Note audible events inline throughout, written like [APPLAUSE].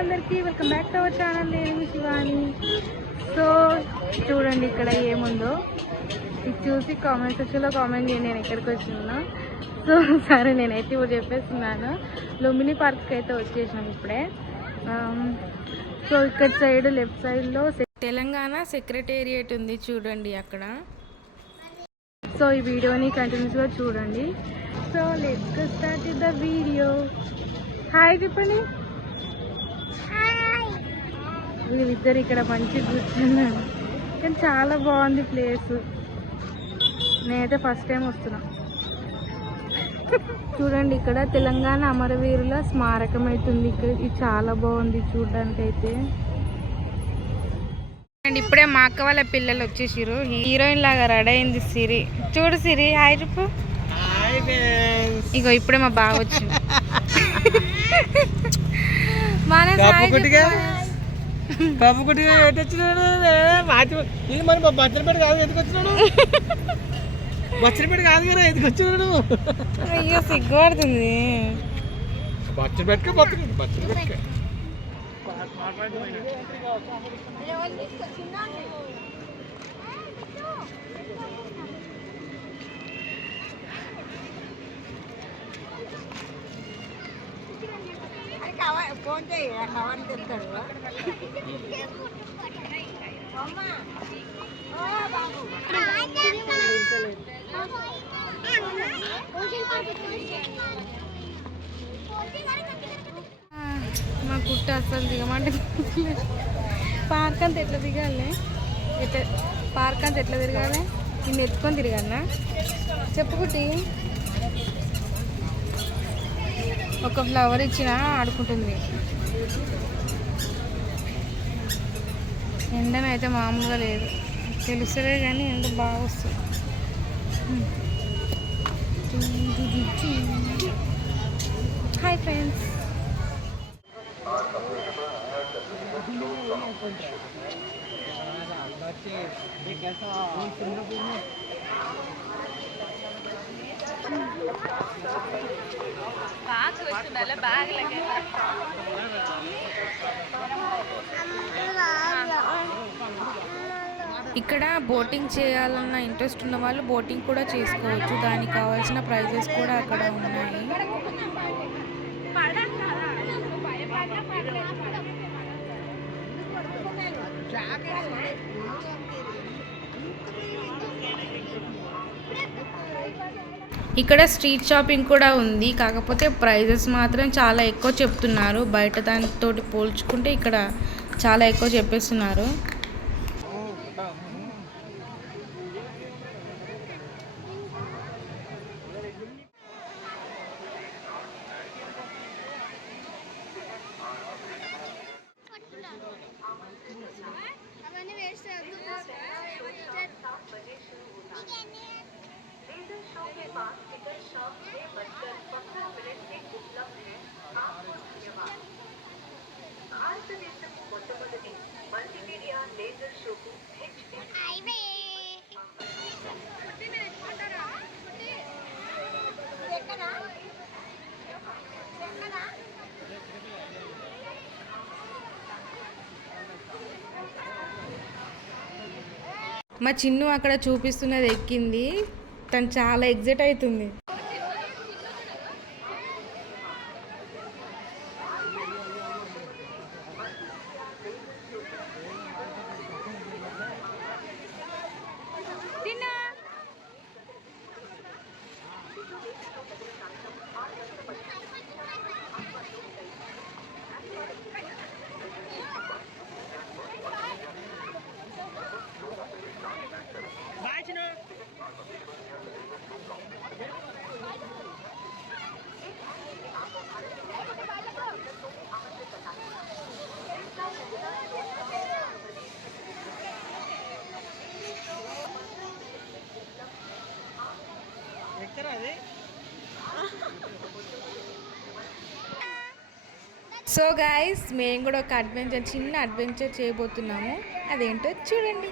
అందరికీ welcome back to our channel నేను Shivani. So చూడండి ఇక్కడ ఏముందో. ఇది చూసి కామెంట్ సెక్షన్లో కామెంట్ చేయండి నేను ఎక్కడికి వచ్చినా. సో సరే నేనైతే ఇప్పుడు చెప్పేస్తున్నాను. లుంబిని పార్క్కి అయితే వచ్చేసాం ఇప్పుడే. Um, సో ఇక్కడ సైడ్ లెఫ్ట్ సైడ్లో తెలంగాణ సెక్రటేరియట్ ఉంది చూడండి అక్కడ. సో ఈ వీడియోని కంటిన్యూస్గా చూడండి. So let's start the video hi చెప్పండి వీళ్ళిద్దరు ఇక్కడ మంచి కూర్చున్నారు. కానీ చాలా బాగుంది ప్లేస్. నేనైతే ఫస్ట్ టైం వస్తున్నా. చూడండి ఇక్కడ తెలంగాణ అమరవీరుల స్మారకం అవుతుంది ఇక్కడ ఇది చాలా బాగుంది చూడడానికి అయితే అండ్ ఇప్పుడే మా అక్క వాళ్ళ పిల్లలు వచ్చేసిరు హీరోయిన్ లాగా రెడీ అయింది సిరి. చూడు సిరి హాయ్ చెప్పు. ఇగో ఇప్పుడే మా బావ వచ్చింది [LAUGHS] కొద్దిగా ఎటు వచ్చినాడు? మాటి వీళ్ళు మరి మా బచ్చలపేట కాదు ఎందుకు వచ్చినాడు? బచ్చలపేట కాదు కదా ఎందుకు వచ్చినాడు? అయ్యో సిగ్గుపడుతుంది. బచ్చలపేటకే బతుకు బచ్చలపేటకే మా కుట్ట అసలు దిగమంటే పార్క్ అంతా ఎట్లా దిగాలి? ఎట్లా పార్క్ అంతా ఎట్లా తిరగాలి? నిన్ను ఎత్తుకొని తిరగాలనా చెప్పుకుంటే ఒక ఫ్లవర్ ఇచ్చినా ఆడుకుంటుంది. ఎండనైతే మామూలుగా లేదు. తెలుసులే కానీ ఎండ బాగా వస్తుంది. హాయ్ ఫ్రెండ్స్ ఇక్కడ బోటింగ్ చేయాలన్న ఇంట్రెస్ట్ ఉన్న వాళ్ళు బోటింగ్ కూడా చేసుకోవచ్చు. దానికి కావాల్సిన ప్రైజెస్ కూడా అక్కడ ఉన్నాయి. ఇక్కడ స్ట్రీట్ షాపింగ్ కూడా ఉంది. కాకపోతే ప్రైజెస్ మాత్రం చాలా ఎక్కువ చెప్తున్నారు. బయట దానితోటి పోల్చుకుంటే ఇక్కడ చాలా ఎక్కువ చెప్పేస్తున్నారు. మా చిన్ను అక్కడ చూపిస్తున్నది ఎక్కింది. తను చాలా ఎగ్జైట్ అవుతుంది ఎక్కడ అది సో గాయస్ మేము కూడా ఒక అడ్వెంచర్ చిన్న అడ్వెంచర్ చేయబోతున్నాము. అదేంటో చూడండి.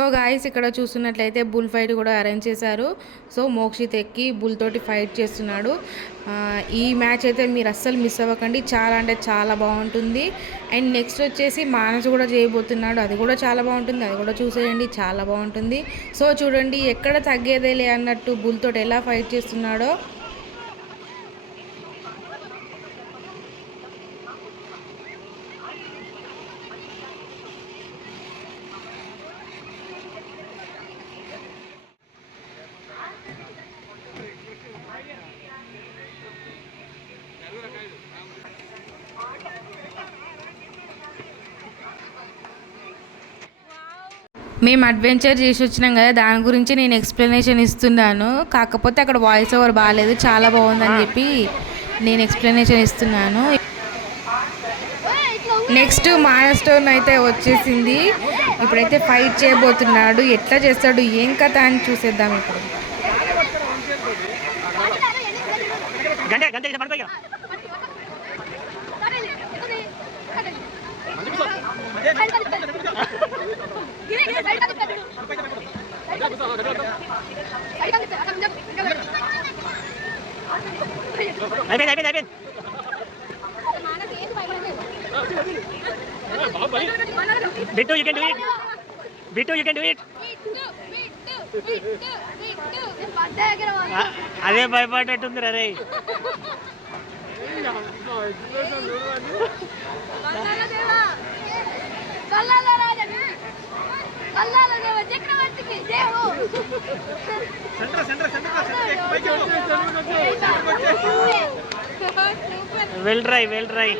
సో గాయస్ ఇక్కడ చూస్తున్నట్లయితే బుల్ ఫైట్ కూడా అరేంజ్ చేశారు. సో మోక్షిత్ ఎక్కి బుల్ తోటి ఫైట్ చేస్తున్నాడు. ఈ మ్యాచ్ అయితే మీరు అస్సలు మిస్ అవ్వకండి. చాలా అంటే చాలా బాగుంటుంది. అండ్ నెక్స్ట్ వచ్చేసి మానస్ కూడా చేయబోతున్నాడు. అది కూడా చాలా బాగుంటుంది. అది కూడా చూసేయండి. చాలా బాగుంటుంది. సో చూడండి ఎక్కడ తగ్గేదేలే అన్నట్టు బుల్ తోటి ఎలా ఫైట్ చేస్తున్నాడో. మేము అడ్వెంచర్ చేసి వచ్చినాం కదా దాని గురించి నేను ఎక్స్ప్లెనేషన్ ఇస్తున్నాను. కాకపోతే అక్కడ వాయిస్ ఓవర్ బాగాలేదు చాలా బాగుందని చెప్పి నేను ఎక్స్ప్లెనేషన్ ఇస్తున్నాను. నెక్స్ట్ మానస్టోన్ అయితే వచ్చేసింది. ఇప్పుడైతే ఫైట్ చేయబోతున్నాడు. ఎట్లా చేస్తాడు ఏం కథ అని చూసేద్దాం ఇప్పుడు గంటే గంటే ఇక్కడ పడిపోయి అయిపోయింది అయిపోయింది అయిపోయింది Bittu you can do it Bittu you can do it అదే భయపడేట్టుంది రే వెల్ ట్రై వెల్ ట్రై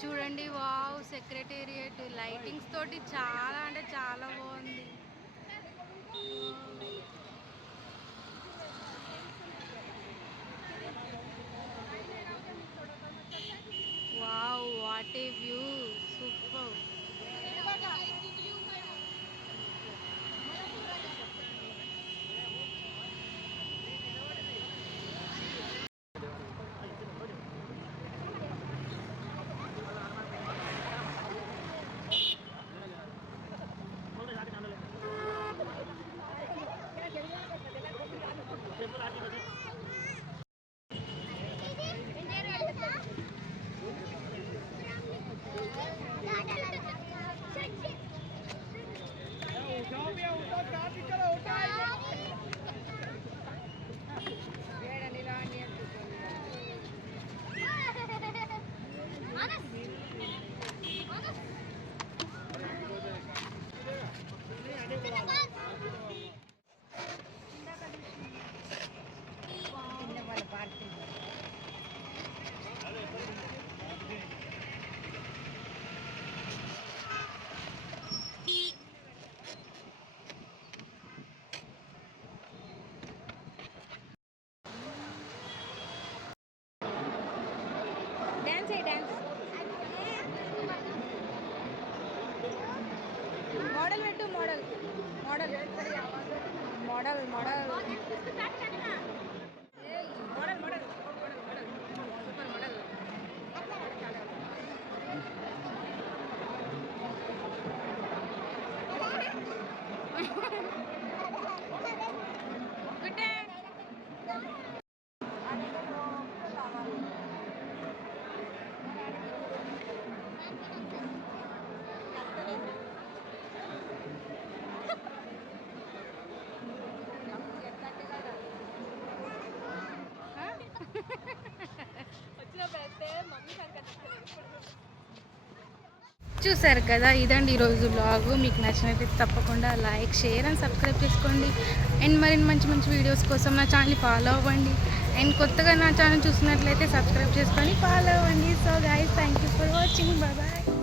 చూడండి వావ్ సెక్రటేరియట్ లైటింగ్స్ తోటి చాలా అంటే చాలా బాగుంది. వావ్ వాట్ ఏ వ్యూ ಮುಂಚೆ ಡ್ಯಾನ್ಸ್ ಮಾಡಲ್ ಬಿಟ್ಟು ಮಾಡಲ್ ಮಾಡಲ್ ಮಾಡಲ್ ಮಾಡಲ್ చూసారు కదా ఇదండి ఈరోజు బ్లాగ్ మీకు నచ్చినట్లయితే తప్పకుండా లైక్ షేర్ అండ్ సబ్స్క్రైబ్ చేసుకోండి. అండ్ మరిన్ని మంచి మంచి వీడియోస్ కోసం నా ఛానల్ ఫాలో అవ్వండి. అండ్ కొత్తగా నా ఛానల్ చూసినట్లయితే సబ్స్క్రైబ్ చేసుకొని ఫాలో అవ్వండి. So guys thank you for watching bye